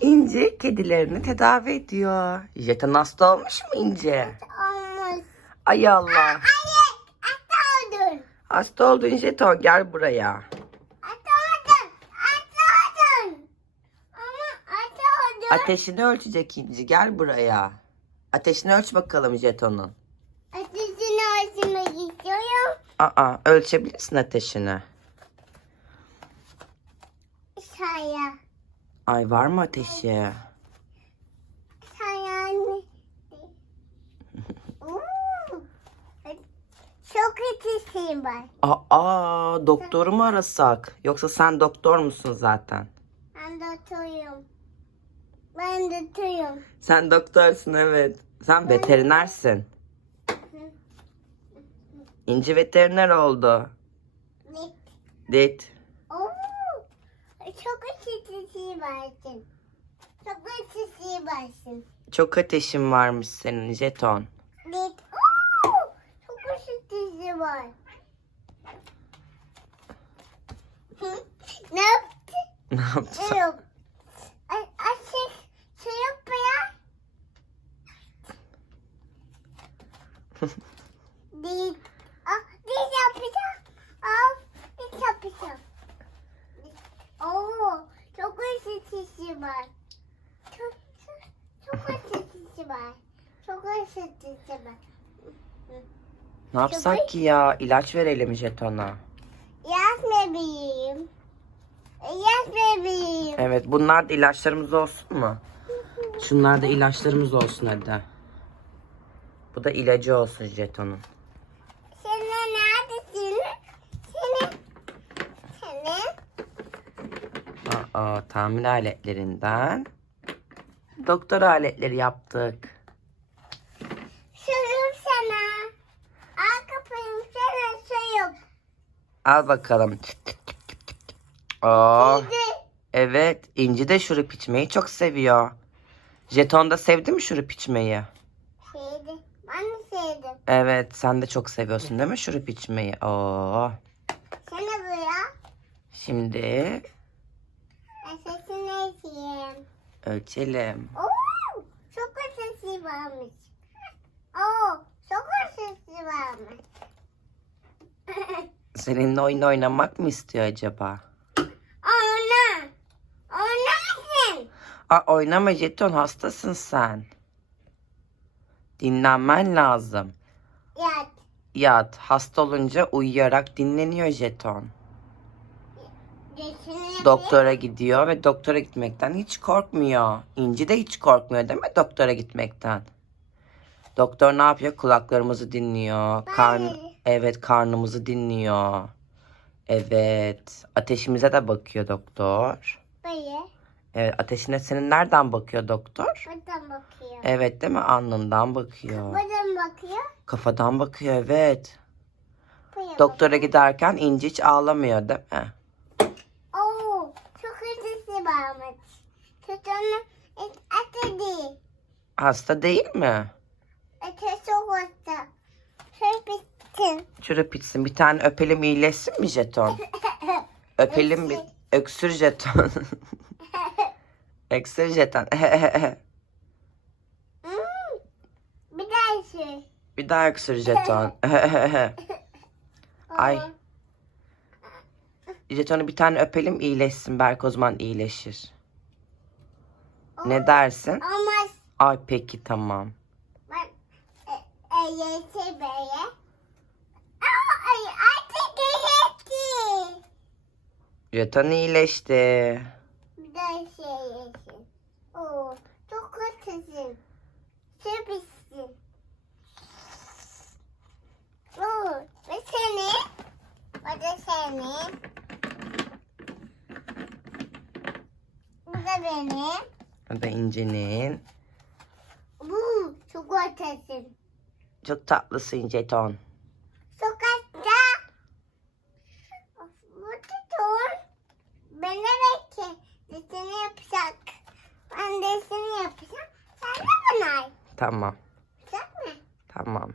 İnci kedilerini tedavi ediyor. Jeton hasta olmuş mu İnci? Olmuş. Ay Allah. Hayır. Ata oldun. Hasta oldun Jeton gel buraya. Ata oldun. Ata oldun. Ama ata oldun. Ateşini ölçecek İnci gel buraya. Ateşini ölç bakalım Jeton'un. Ateşini ölçmek istiyorum. Aa ölçebilirsin ateşini. Saya. Ay var mı ateşi? Çok ateşim var. Aa doktoru mu arasak? Yoksa sen doktor musun zaten? Ben de tuyum. Ben de tuyum. Sen doktorsun evet. Sen veterinersin. İnci veteriner oldu. Ne? Dit. Çok ateşim varsın. Çok ateşim varsın. Çok ateşin varmış senin jeton. Ne? Oo. Çok ateşim var. ne yaptı? Ne yaptın? Ne yok? Ay, ateş şey yok mu ya? Değil. Ah, değil yapacağım. Al, değil yapacağım. Oo, çok ısıtıcı var. Çok, çok, çok ısıtıcı var. Çok ısıtıcı. Ne yapsak ki ya? İlaç verelim jetona. Yaz bebeğim. Yaz bebeğim. Evet bunlar da ilaçlarımız olsun mu? Şunlar da ilaçlarımız olsun hadi. Bu da ilacı olsun jetonun. Sen neredesin? Seni. Seni. Aa, tamir aletlerinden doktor aletleri yaptık. Suyum sana. Al kapıyım sana suyum. Al bakalım. Oh, evet İnci de şurup içmeyi çok seviyor. Jeton da sevdi mi şurup içmeyi? Şeydi. Ben de sevdim. Evet sen de çok seviyorsun değil mi şurup içmeyi? Oo. Sana bu ya. Şimdi Sesini içeyim. Ölçelim. Oo, çok sesi varmış. Oo, çok sesi varmış. Seninle oyun oynamak mı istiyor acaba? Oyna. Oyna mısın? Aa, oynama Jeton hastasın sen. Dinlenmen lazım. Yat. Yat. Hasta olunca uyuyarak dinleniyor jeton. Doktora gidiyor ve doktora gitmekten hiç korkmuyor. İnci de hiç korkmuyor değil mi doktora gitmekten? Doktor ne yapıyor? Kulaklarımızı dinliyor. Karn evet karnımızı dinliyor. Evet. Ateşimize de bakıyor doktor. Böyle. Evet ateşine senin nereden bakıyor doktor? Buradan bakıyor. Evet değil mi? Alnından bakıyor. Buradan bakıyor. Kafadan bakıyor evet. Buraya Doktora giderken İnci hiç ağlamıyor değil mi? bakıyor. Oo, çok sesi varmış. Eti değil. Hasta değil mi? Çok hasta. Şey bitsin. Çürüp içsin. Bir tane öpelim iyileşsin mi jeton? Öpelim bir öksür jeton. öksür jeton. Hmm, bir daha şey. bir daha öksür jeton. Ay. Jetonu bir tane öpelim iyileşsin. Belki o zaman iyileşir. Ne dersin? Ama Ay peki tamam. ben e, e, böyle. Ay, artık geçti. Jeton iyileşti. Bir daha şey yesin. Oo, çok kötüsün. Bitsin. Oo, ve seni. O da seni. Bu da benim. O da İnci'nin. Bu çok kötüsün. Çok tatlısın jeton. Sokakta. Bu tutur. Beni bekle. Deseni yapacak. Ben deseni yapacağım. Sen de bana. Tamam. Yapacak mı? Tamam.